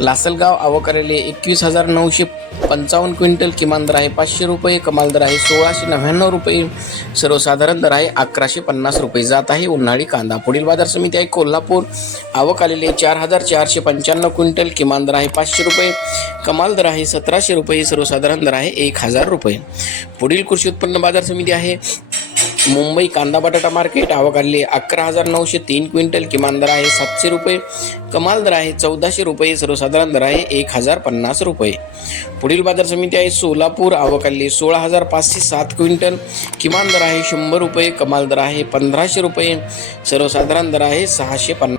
लासलगाव आवकारेले एकवीस हजार नऊशे पंचावन्न क्विंटल किमान दर आहे. पाचशे रुपये कमाल दर आहे. सोळाशे नव्याण्णव रुपये सर्वसाधारण दर आहे. अकराशे पन्नास रुपये जात आहे. उन्हाळी कांदा पुढील बाजार समिती आहे. कोल्हापूर आवक आलेले चार हजार चारशे पंच्याण्णव क्विंटल किमान दर आहे. पाचशे रुपये कमाल दर आहे. सतराशे रुपये सर्वसाधारण दर आहे. एक हजार रुपये. पुढील कृषी उत्पन्न बाजार समिती आहे. मुंबई कांदा बटाटा मार्केट आवक आली अकरा हजार नऊशे तीन क्विंटल किमान दर आहे सातशे रुपये. कमाल दर आहे चौदाशे रुपये. सर्वसाधारण दर आहे एक हजार पन्नास रुपये. पुढील बाजार समिती आहे सोलापूर आवक आलेली सोळा हजार पाचशे सात क्विंटल किमान दर आहे शंभर रुपये. कमाल दर आहे पंधराशे रुपये. सर्वसाधारण दर आहे सहाशे पन्नास